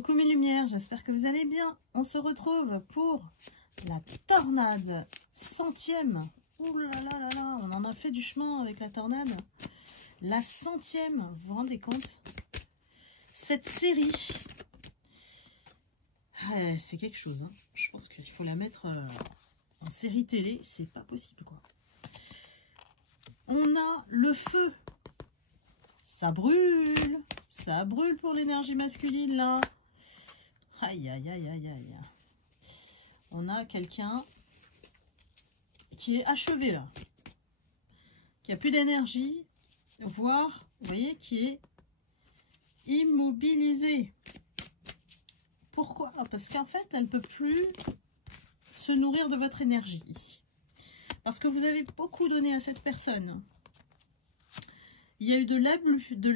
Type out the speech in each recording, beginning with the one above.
Coucou mes lumières, j'espère que vous allez bien. On se retrouve pour la tornade 100e. Ouh là là là là, on en a fait du chemin avec la tornade. La 100e, vous vous rendez compte? Cette série, c'est quelque chose. Hein. Je pense qu'il faut la mettre en série télé, c'est pas possible quoi. On a le feu. Ça brûle pour l'énergie masculine là. Aïe, aïe, aïe, aïe, aïe. On a quelqu'un qui est achevé là, qui a plus d'énergie, voire, vous voyez, qui est immobilisé. Pourquoi? Parce qu'en fait, elle ne peut plus se nourrir de votre énergie ici. Parce que vous avez beaucoup donné à cette personne. Il y a eu de l'abus, de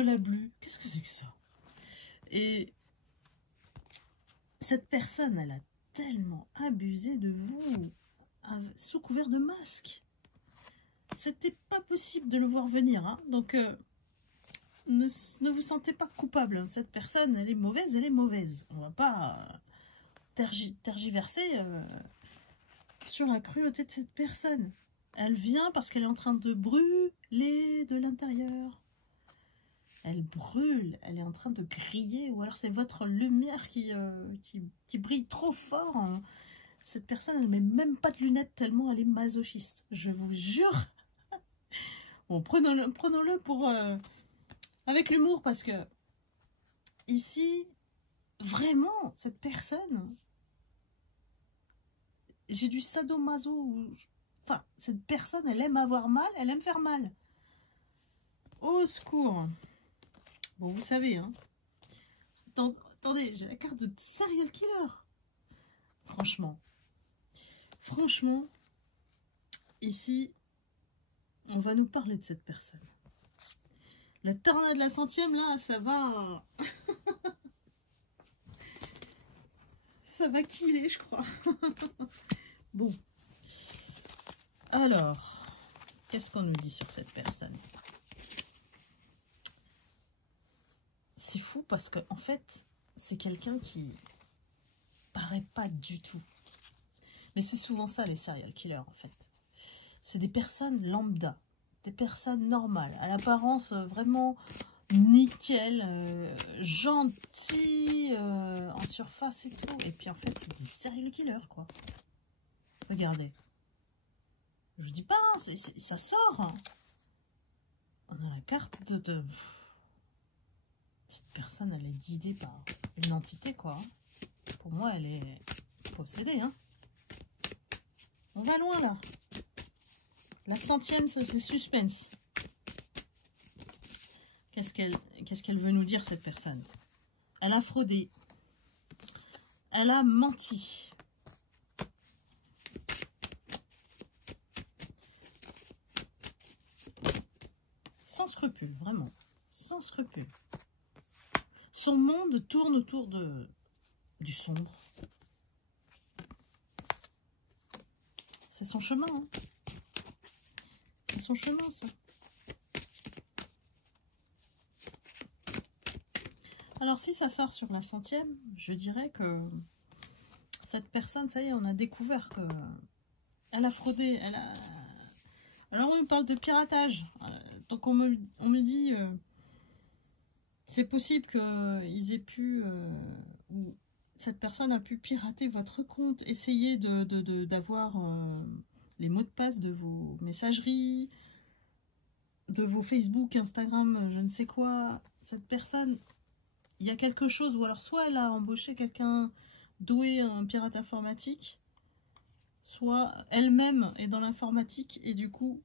l'abus, qu'est-ce que c'est que ça? Et cette personne, elle a tellement abusé de vous sous couvert de masque. C'était pas possible de le voir venir. Hein. Donc, ne vous sentez pas coupable. Cette personne, elle est mauvaise, elle est mauvaise. On va pas tergiverser sur la cruauté de cette personne. Elle vient parce qu'elle est en train de brûler de l'intérieur. Elle brûle, elle est en train de griller, ou alors c'est votre lumière qui brille trop fort. Hein. Cette personne, elle met même pas de lunettes tellement elle est masochiste. Je vous jure. Bon, prenons-le pour avec l'humour, parce que ici, vraiment, cette personne, j'ai du sadomaso. Enfin, cette personne, elle aime avoir mal, elle aime faire mal. Au secours. Bon, vous savez, hein. Attendez, j'ai la carte de serial killer. Franchement, ici, on va nous parler de cette personne. La tornade de la 100e, là, ça va... ça va killer, je crois. Bon. Alors, qu'est-ce qu'on nous dit sur cette personne? C'est fou parce que, en fait, c'est quelqu'un qui paraît pas du tout. Mais c'est souvent ça, les serial killers, en fait. C'est des personnes lambda, des personnes normales, à l'apparence vraiment nickel, gentilles, en surface et tout. Et puis, en fait, c'est des serial killers, quoi. Regardez. Je vous dis pas, ça sort. Hein. On a la carte de... Cette personne, elle est guidée par une entité, quoi. Pour moi, elle est possédée, hein. On va loin, là. La 100e, c'est suspense. Qu'est-ce qu'elle veut nous dire, cette personne? Elle a fraudé. Elle a menti. Sans scrupule, vraiment. Sans scrupule. Son monde tourne autour du sombre. C'est son chemin. Hein. C'est son chemin, ça. Alors, si ça sort sur la 100e, je dirais que cette personne, ça y est, on a découvert que elle a fraudé. Alors, on nous parle de piratage. Donc, on me dit... c'est possible qu'ils aient pu, ou cette personne a pu pirater votre compte, essayer d'avoir les mots de passe de vos messageries, de vos Facebook, Instagram, je ne sais quoi. Cette personne, il y a quelque chose, ou alors soit elle a embauché quelqu'un doué, un pirate informatique, soit elle-même est dans l'informatique et du coup,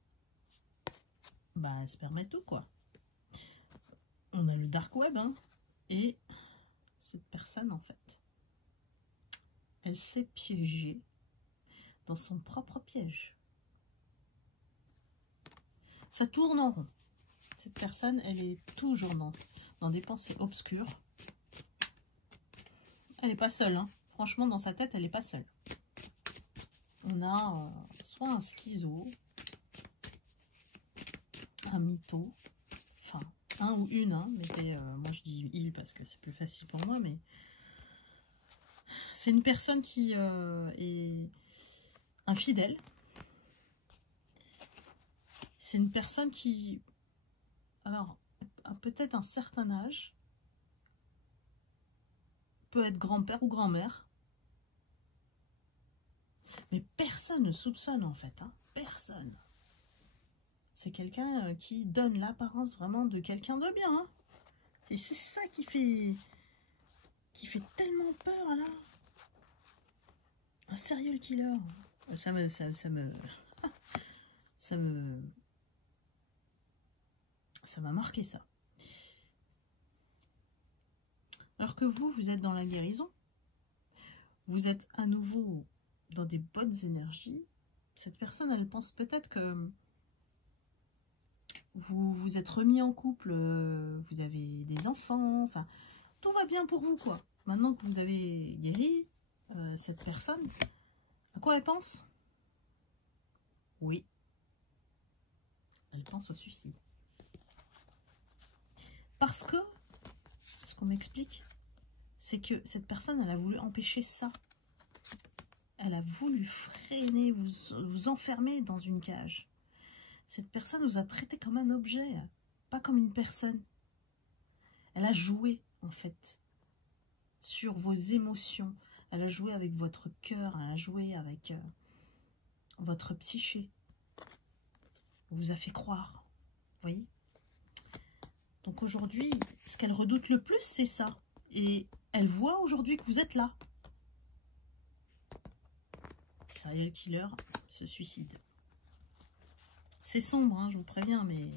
bah, elle se permet tout, quoi. On a le dark web, hein, et cette personne, en fait, elle s'est piégée dans son propre piège. Ça tourne en rond. Cette personne, elle est toujours dans des pensées obscures. Elle n'est pas seule, hein. Franchement, dans sa tête, elle n'est pas seule. On a soit un schizo, un mytho, un ou une, hein, mettez, moi je dis il parce que c'est plus facile pour moi, mais c'est une personne qui est infidèle. C'est une personne qui, alors, a peut-être un certain âge, peut être grand-père ou grand-mère, mais personne ne soupçonne en fait, hein, personne. C'est quelqu'un qui donne l'apparence vraiment de quelqu'un de bien, hein. Et c'est ça qui fait tellement peur là. Un serial killer. Ça m'a marqué ça. Alors que vous êtes dans la guérison. Vous êtes à nouveau dans des bonnes énergies. Cette personne, elle pense peut-être que vous vous êtes remis en couple, vous avez des enfants, enfin, tout va bien pour vous, quoi. Maintenant que vous avez guéri cette personne, à quoi elle pense? Oui, elle pense au suicide. Parce que, ce qu'on m'explique, c'est que cette personne, elle a voulu empêcher ça. Elle a voulu freiner, vous enfermer dans une cage. Cette personne vous a traité comme un objet, pas comme une personne. Elle a joué, en fait, sur vos émotions. Elle a joué avec votre cœur, elle a joué avec votre psyché. Elle vous a fait croire, vous voyez. Donc aujourd'hui, ce qu'elle redoute le plus, c'est ça. Et elle voit aujourd'hui que vous êtes là. Serial killer se suicide. C'est sombre, hein, je vous préviens, mais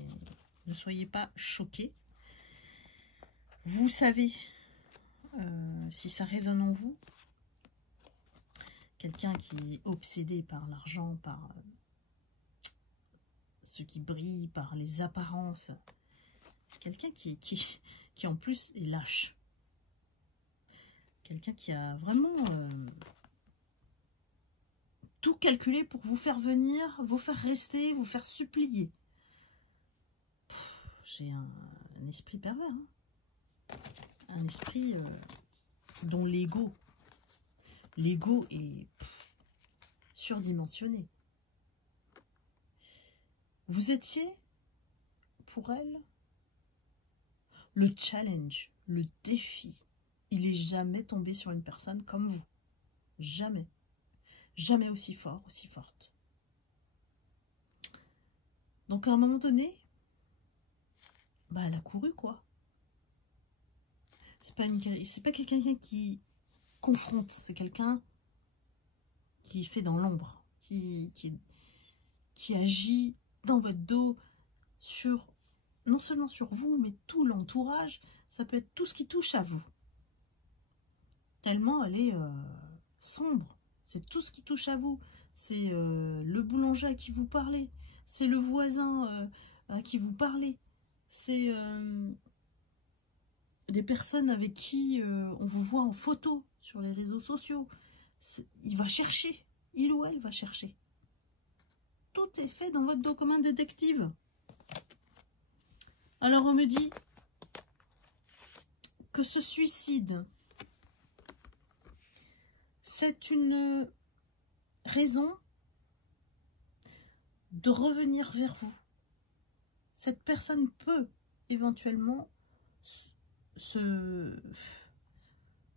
ne soyez pas choqués. Vous savez, si ça résonne en vous, quelqu'un qui est obsédé par l'argent, par ce qui brille, par les apparences, quelqu'un qui en plus est lâche. Quelqu'un qui a vraiment tout calculé pour vous faire venir, vous faire rester, vous faire supplier. J'ai un esprit pervers, hein. Un esprit dont l'ego est surdimensionné. Vous étiez, pour elle, le challenge, le défi. Il est jamais tombé sur une personne comme vous. Jamais. Jamais aussi fort, aussi forte. Donc à un moment donné, bah elle a couru, quoi. C'est pas quelqu'un qui confronte, c'est quelqu'un qui fait dans l'ombre, qui agit dans votre dos, non seulement sur vous, mais tout l'entourage. Ça peut être tout ce qui touche à vous. Tellement elle est sombre. C'est tout ce qui touche à vous. C'est le boulanger à qui vous parlez. C'est le voisin à qui vous parlez. C'est des personnes avec qui on vous voit en photo sur les réseaux sociaux. Il va chercher. Il ou elle va chercher. Tout est fait dans votre dos comme un détective. Alors on me dit que ce suicide, c'est une raison de revenir vers vous. Cette personne peut éventuellement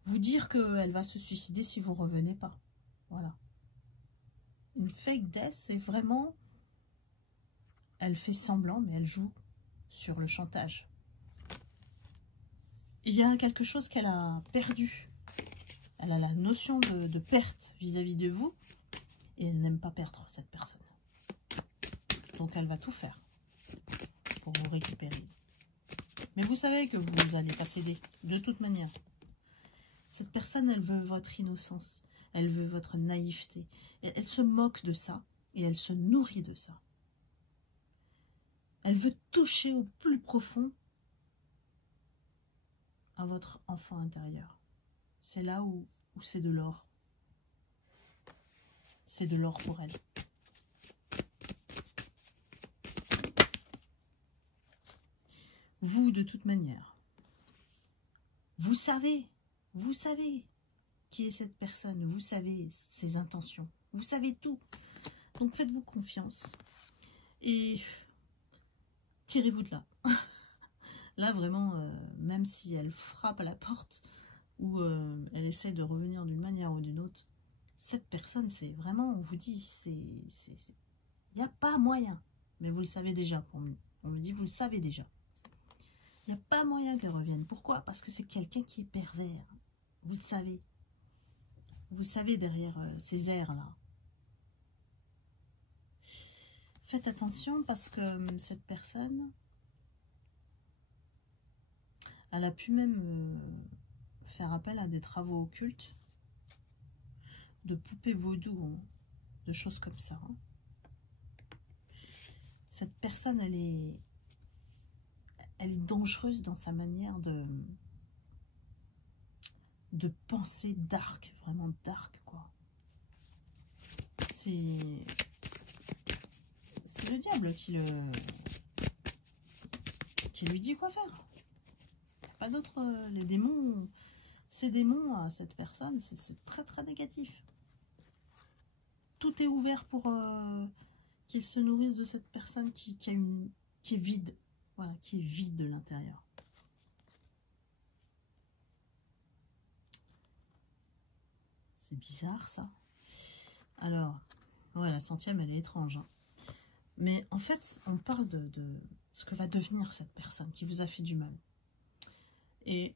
vous dire qu'elle va se suicider si vous ne revenez pas. Voilà. Une fake death, c'est vraiment... Elle fait semblant, mais elle joue sur le chantage. Il y a quelque chose qu'elle a perdu. Elle a la notion de perte vis-à-vis de vous. Et elle n'aime pas perdre cette personne. Donc elle va tout faire pour vous récupérer. Mais vous savez que vous n'allez pas céder, de toute manière. Cette personne, elle veut votre innocence. Elle veut votre naïveté. Elle se moque de ça et elle se nourrit de ça. Elle veut toucher au plus profond à votre enfant intérieur. C'est là où c'est de l'or. C'est de l'or pour elle. Vous, de toute manière, vous savez qui est cette personne, vous savez ses intentions, vous savez tout. Donc faites-vous confiance et tirez-vous de là. Là, vraiment, même si elle frappe à la porte ou elle essaie de revenir d'une manière ou d'une autre, cette personne, c'est vraiment, on vous dit, il n'y a pas moyen. Mais vous le savez déjà, on me dit, vous le savez déjà. Il n'y a pas moyen qu'elle revienne. Pourquoi? Parce que c'est quelqu'un qui est pervers. Vous le savez. Vous le savez derrière ces airs-là. Faites attention parce que cette personne, elle a pu même faire appel à des travaux occultes, de poupées vaudou, hein, de choses comme ça. Hein. Cette personne, elle est dangereuse dans sa manière de penser dark, vraiment dark, quoi. C'est le diable qui lui dit quoi faire. Pas d'autre. Les démons, ces démons à cette personne, c'est très très négatif. Tout est ouvert pour qu'ils se nourrissent de cette personne qui est vide. Voilà, qui est vide de l'intérieur. C'est bizarre ça. Alors, ouais, la 100e, elle est étrange. Hein. Mais en fait, on parle de ce que va devenir cette personne qui vous a fait du mal. Et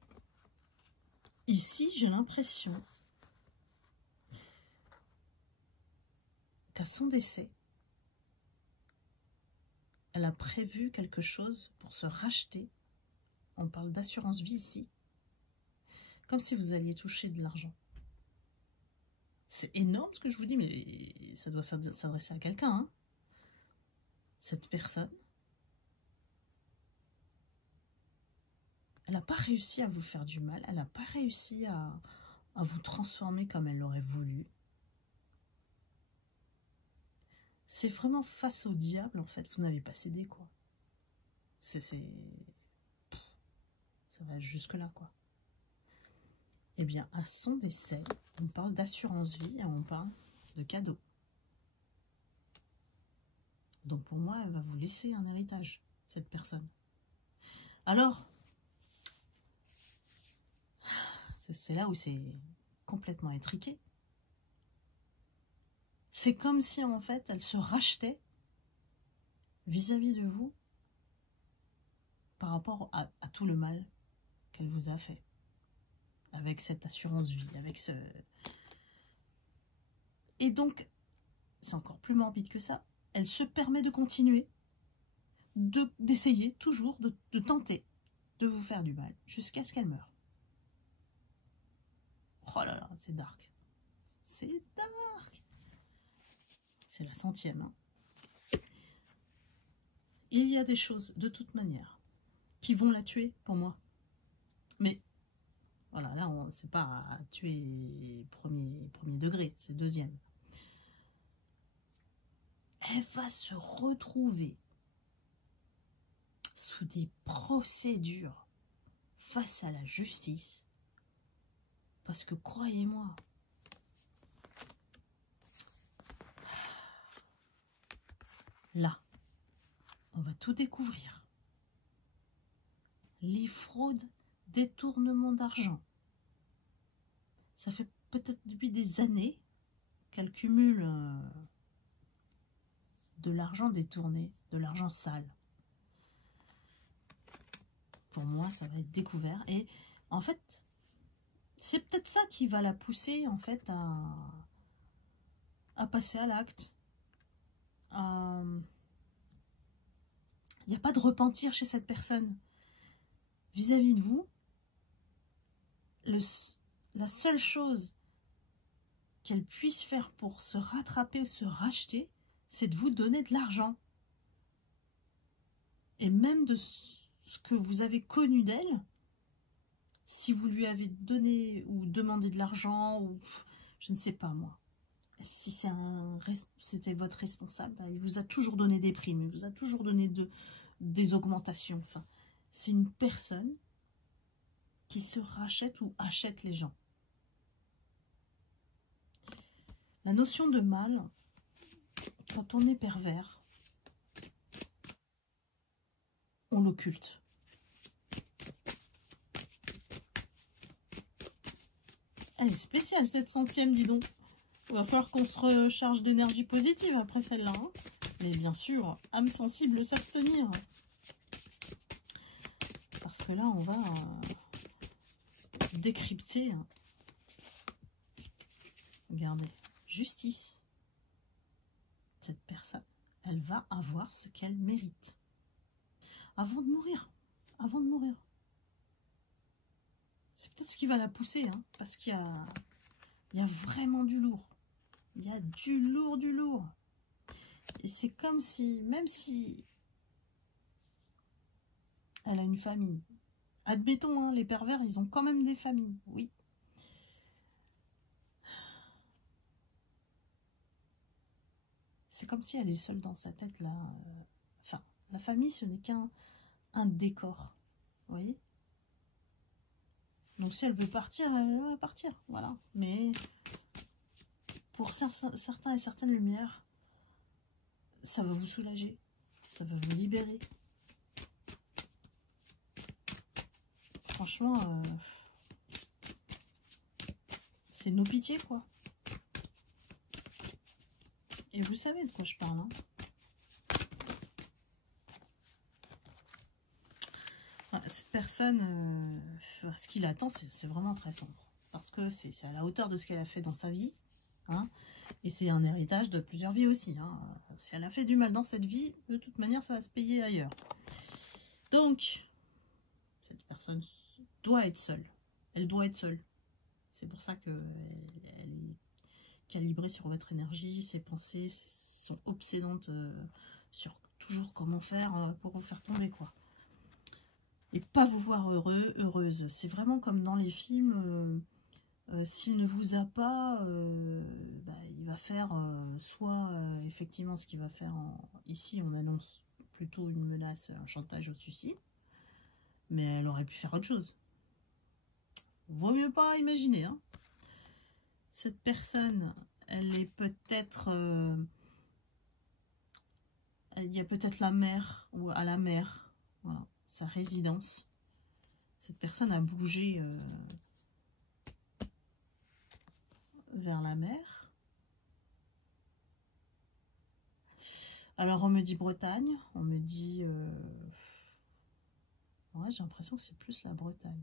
ici, j'ai l'impression qu'à son décès, elle a prévu quelque chose pour se racheter. On parle d'assurance vie ici. Comme si vous alliez toucher de l'argent. C'est énorme ce que je vous dis, mais ça doit s'adresser à quelqu'un. Hein. Cette personne, elle n'a pas réussi à vous faire du mal. Elle n'a pas réussi à vous transformer comme elle l'aurait voulu. C'est vraiment face au diable, en fait, vous n'avez pas cédé, quoi. Ça va jusque-là, quoi. Eh bien, à son décès, on parle d'assurance vie et on parle de cadeau. Donc, pour moi, elle va vous laisser un héritage, cette personne. Alors, c'est là où c'est complètement étriqué. C'est comme si, en fait, elle se rachetait vis-à-vis de vous par rapport à tout le mal qu'elle vous a fait. Avec cette assurance vie, avec ce... Et donc, c'est encore plus morbide que ça. Elle se permet de continuer, d'essayer toujours, de tenter de vous faire du mal, jusqu'à ce qu'elle meure. Oh là là, c'est dark. C'est dark. C'est la 100e. Hein. Il y a des choses, de toute manière, qui vont la tuer, pour moi. Mais, voilà, là, c'est pas à tuer premier degré, c'est deuxième. Elle va se retrouver sous des procédures face à la justice. Parce que, croyez-moi, là, on va tout découvrir. Les fraudes, détournements d'argent. Ça fait peut-être depuis des années qu'elle cumule de l'argent détourné, de l'argent sale. Pour moi, ça va être découvert. Et en fait, c'est peut-être ça qui va la pousser en fait à passer à l'acte. Il n'y a pas de repentir chez cette personne. Vis-à-vis de vous, la seule chose qu'elle puisse faire pour se rattraper ou se racheter, c'est de vous donner de l'argent. Et même de ce que vous avez connu d'elle, si vous lui avez donné ou demandé de l'argent, ou je ne sais pas moi, si c'était votre responsable, bah, il vous a toujours donné des primes, il vous a toujours donné des augmentations. Enfin, c'est une personne qui se rachète ou achète les gens. La notion de mal, quand on est pervers, on l'occulte. Elle est spéciale cette centième, dis donc. Il va falloir qu'on se recharge d'énergie positive après celle-là. Hein. Mais bien sûr, âme sensible, s'abstenir. Parce que là, on va décrypter. Hein. Regardez, justice. Cette personne, elle va avoir ce qu'elle mérite. Avant de mourir. Avant de mourir. C'est peut-être ce qui va la pousser, hein, parce qu'il y a vraiment du lourd. Il y a du lourd, du lourd. Et c'est comme si, même si elle a une famille, admettons, hein, les pervers, ils ont quand même des familles, oui. C'est comme si elle est seule dans sa tête, là. Enfin, la famille, ce n'est qu'un décor, vous voyez. Donc si elle veut partir, elle va partir, voilà. Mais pour certains et certaines lumières, ça va vous soulager, ça va vous libérer. Franchement, c'est nos pitiés, quoi. Et vous savez de quoi je parle, hein. Voilà, cette personne, ce qu'il attend, c'est vraiment très sombre. Parce que c'est à la hauteur de ce qu'elle a fait dans sa vie. Hein, et c'est un héritage de plusieurs vies aussi. Hein. Si elle a fait du mal dans cette vie, de toute manière, ça va se payer ailleurs. Donc, cette personne doit être seule. Elle doit être seule. C'est pour ça qu'elle est calibrée sur votre énergie, ses pensées sont obsédantes sur toujours comment faire pour vous faire tomber, quoi. Et pas vous voir heureux, heureuse. C'est vraiment comme dans les films... s'il ne vous a pas, il va faire soit effectivement ce qu'il va faire ici, on annonce plutôt une menace, un chantage au suicide, mais elle aurait pu faire autre chose. Vaut mieux pas imaginer. Hein. Cette personne, elle est peut-être, il y a peut-être la mer ou à la mer, voilà, sa résidence. Cette personne a bougé. Vers la mer. Alors on me dit Bretagne, on me dit... Ouais, j'ai l'impression que c'est plus la Bretagne.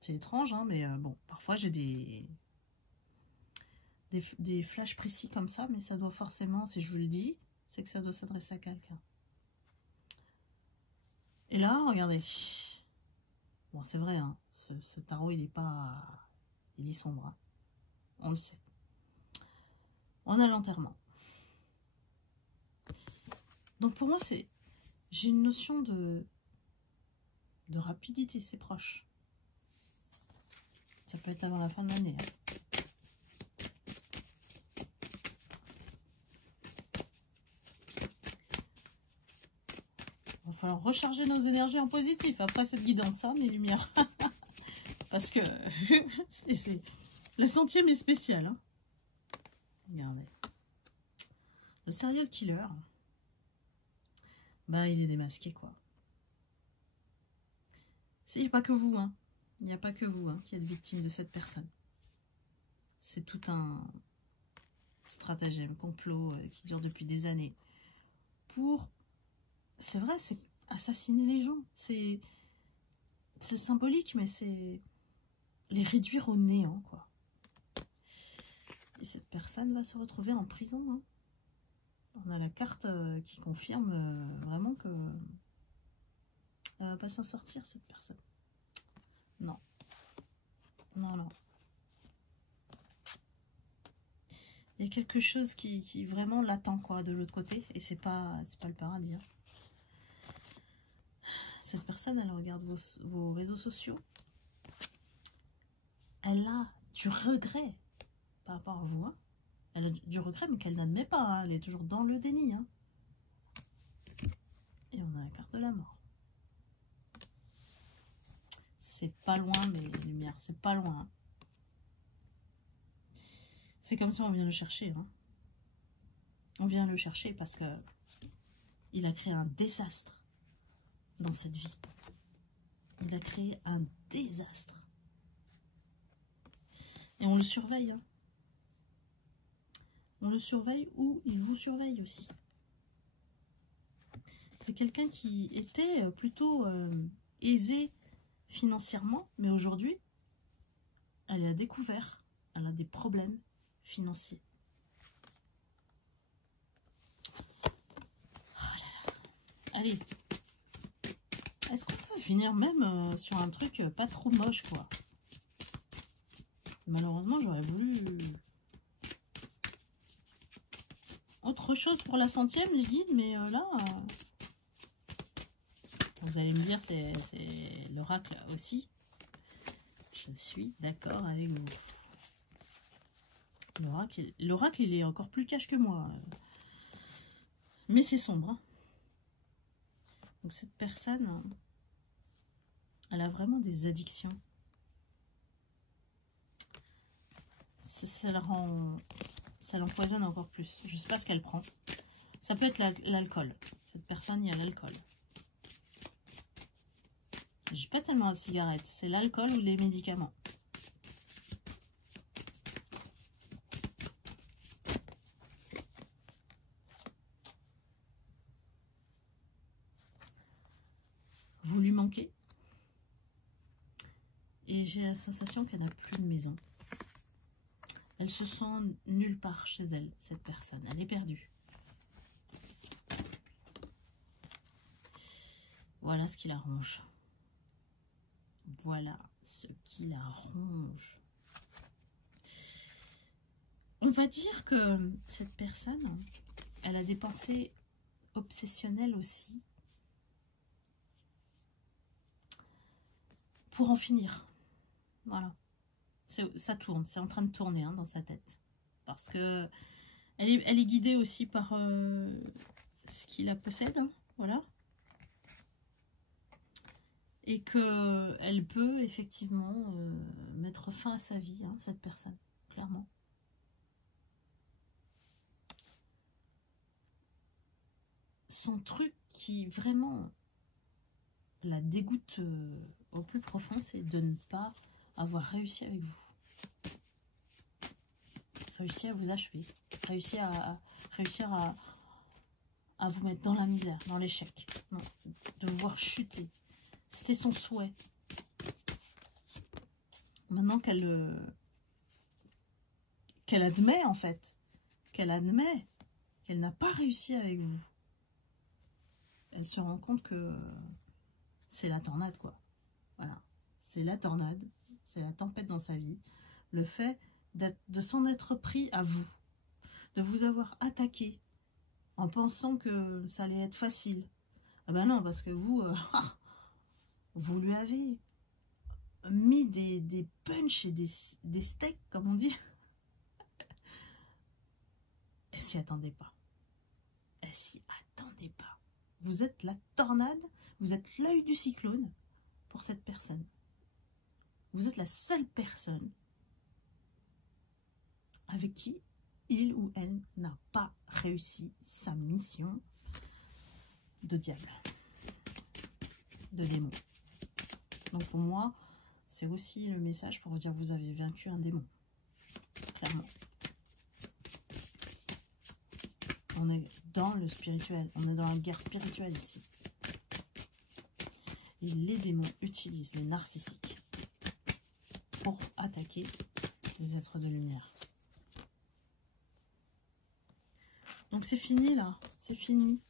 C'est étrange, hein, mais bon, parfois j'ai des flashs précis comme ça, mais ça doit forcément, si je vous le dis, c'est que ça doit s'adresser à quelqu'un. Et là, regardez. Bon, c'est vrai, hein, ce tarot, il est pas... Il est sombre, hein. On le sait. On a l'enterrement. Donc pour moi, j'ai une notion de rapidité, c'est proche. Ça peut être avant la fin de l'année. Hein. Il va falloir recharger nos énergies en positif après cette guidance, hein, mes lumières. Parce que la centième est spéciale. Hein. Regardez. Le serial killer, bah il est démasqué, quoi. Il n'y a pas que vous, hein. Il n'y a pas que vous hein, qui êtes victime de cette personne. C'est tout un stratagème, complot qui dure depuis des années. Pour, c'est vrai, c'est assassiner les gens. C'est symbolique, mais c'est les réduire au néant, quoi. Et cette personne va se retrouver en prison. Hein. On a la carte qui confirme vraiment que elle va pas s'en sortir, cette personne. Non. Non, non. Il y a quelque chose qui vraiment l'attend, quoi, de l'autre côté. Et c'est pas le paradis. Hein. Cette personne, elle regarde vos réseaux sociaux. Elle a du regret par rapport à vous. Hein. Elle a du regret, mais qu'elle n'admet pas. Hein. Elle est toujours dans le déni. Hein. Et on a la carte de la mort. c'est pas loin, mais les lumières, c'est pas loin. Hein. C'est comme si on vient le chercher. Hein. On vient le chercher parce que il a créé un désastre dans cette vie. Il a créé un désastre. Et on le surveille. Hein. On le surveille ou il vous surveille aussi. C'est quelqu'un qui était plutôt aisé financièrement, mais aujourd'hui, elle a découvert, elle a des problèmes financiers. Oh là là. Allez, est-ce qu'on peut finir même sur un truc pas trop moche, quoi? Malheureusement, j'aurais voulu autre chose pour la 100e, les guides, mais là, vous allez me dire, c'est l'oracle aussi. Je suis d'accord avec vous. L'oracle, il est encore plus cash que moi. Mais c'est sombre. Hein. Donc cette personne, elle a vraiment des addictions. Ça l'empoisonne encore plus. Je ne sais pas ce qu'elle prend. Ça peut être l'alcool. Cette personne, il y a l'alcool. J'ai pas tellement de cigarettes. C'est l'alcool ou les médicaments. Vous lui manquez. Et j'ai la sensation qu'elle n'a plus de maison. Elle se sent nulle part chez elle, cette personne. Elle est perdue. Voilà ce qui la ronge. Voilà ce qui la ronge. On va dire que cette personne, elle a des pensées obsessionnelles aussi. Pour en finir. Voilà. Ça tourne, c'est en train de tourner hein, dans sa tête. Parce que elle est guidée aussi par ce qui la possède. Hein, voilà. Et qu'elle peut effectivement mettre fin à sa vie, hein, cette personne, clairement. Son truc qui vraiment la dégoûte au plus profond, c'est de ne pas avoir réussi avec vous. Réussi à vous achever. Réussir à vous mettre dans la misère, dans l'échec. De vous voir chuter. C'était son souhait. Maintenant qu'elle admet, en fait, qu'elle admet qu'elle n'a pas réussi avec vous, elle se rend compte que c'est la tornade, quoi. Voilà. C'est la tornade, c'est la tempête dans sa vie. Le fait de s'en être pris à vous, de vous avoir attaqué en pensant que ça allait être facile. Ah ben non, parce que vous, vous lui avez mis des punchs et des steaks, comme on dit. Elle s'y attendait pas. Elle s'y attendait pas. Vous êtes la tornade, vous êtes l'œil du cyclone pour cette personne. Vous êtes la seule personne avec qui il ou elle n'a pas réussi sa mission de diable, de démon. Donc pour moi, c'est aussi le message pour vous dire que vous avez vaincu un démon. Clairement. On est dans le spirituel, on est dans la guerre spirituelle ici. Et les démons utilisent les narcissiques pour attaquer les êtres de lumière. Donc c'est fini là, c'est fini.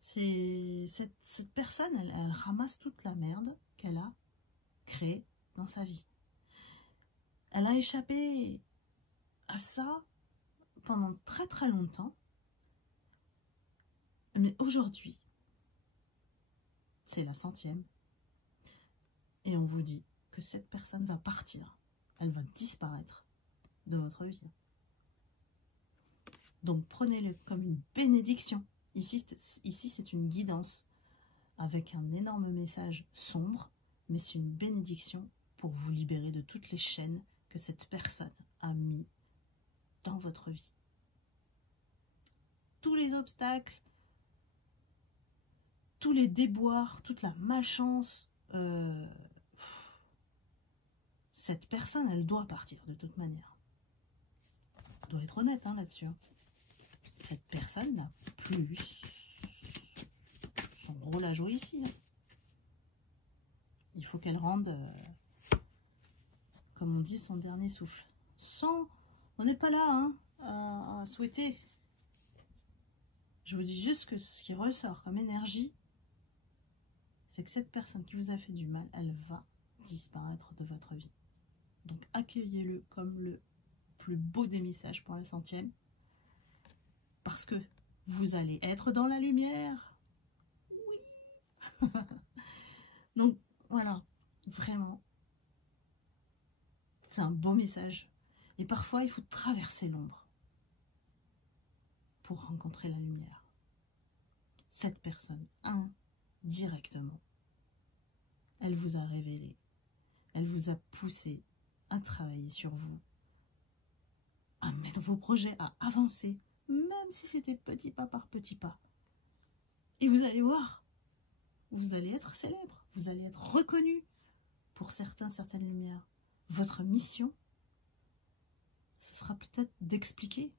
Cette personne, elle ramasse toute la merde qu'elle a créée dans sa vie. Elle a échappé à ça pendant très très longtemps. Mais aujourd'hui, c'est la 100e. Et on vous dit que cette personne va partir. Elle va disparaître de votre vie. Donc prenez-le comme une bénédiction. Ici c'est une guidance avec un énorme message sombre mais c'est une bénédiction pour vous libérer de toutes les chaînes que cette personne a mis dans votre vie. Tous les obstacles, tous les déboires, toute la malchance, cette personne, elle doit partir de toute manière. On doit être honnête là-dessus. Cette personne n'a plus son rôle à jouer ici. Il faut qu'elle rende, comme on dit, son dernier souffle. On n'est pas là à souhaiter. Je vous dis juste que ce qui ressort comme énergie, c'est que cette personne qui vous a fait du mal, elle va disparaître de votre vie. Donc accueillez-le comme le plus beau des messages pour la 100e. Parce que vous allez être dans la lumière. Oui. Donc voilà, vraiment. C'est un beau message. Et parfois, il faut traverser l'ombre pour rencontrer la lumière. Cette personne, indirectement, elle vous a révélé, elle vous a poussé à travailler sur vous, à mettre vos projets, à avancer, même si c'était petit pas par petit pas. Et vous allez voir, vous allez être célèbre, vous allez être reconnu pour certaines lumières. Votre mission, ce sera peut-être d'expliquer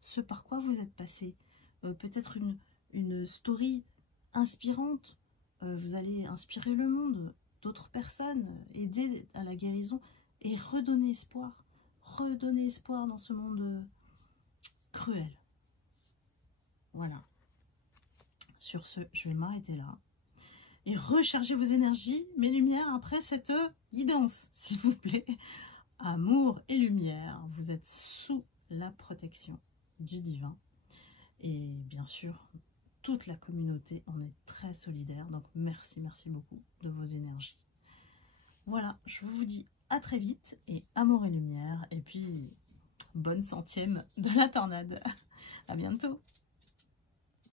ce par quoi vous êtes passé. Peut-être une story inspirante. Vous allez inspirer le monde, d'autres personnes, aider à la guérison et redonner espoir. Redonner espoir dans ce monde cruel. Voilà. Sur ce, je vais m'arrêter là. Et rechargez vos énergies, mes lumières, après cette guidance, s'il vous plaît. Amour et lumière, vous êtes sous la protection du divin. Et bien sûr, toute la communauté en est très solidaire. Donc merci beaucoup de vos énergies. Voilà, je vous dis à très vite et amour et lumière. Et puis, bonne 100e de la tornade. À bientôt.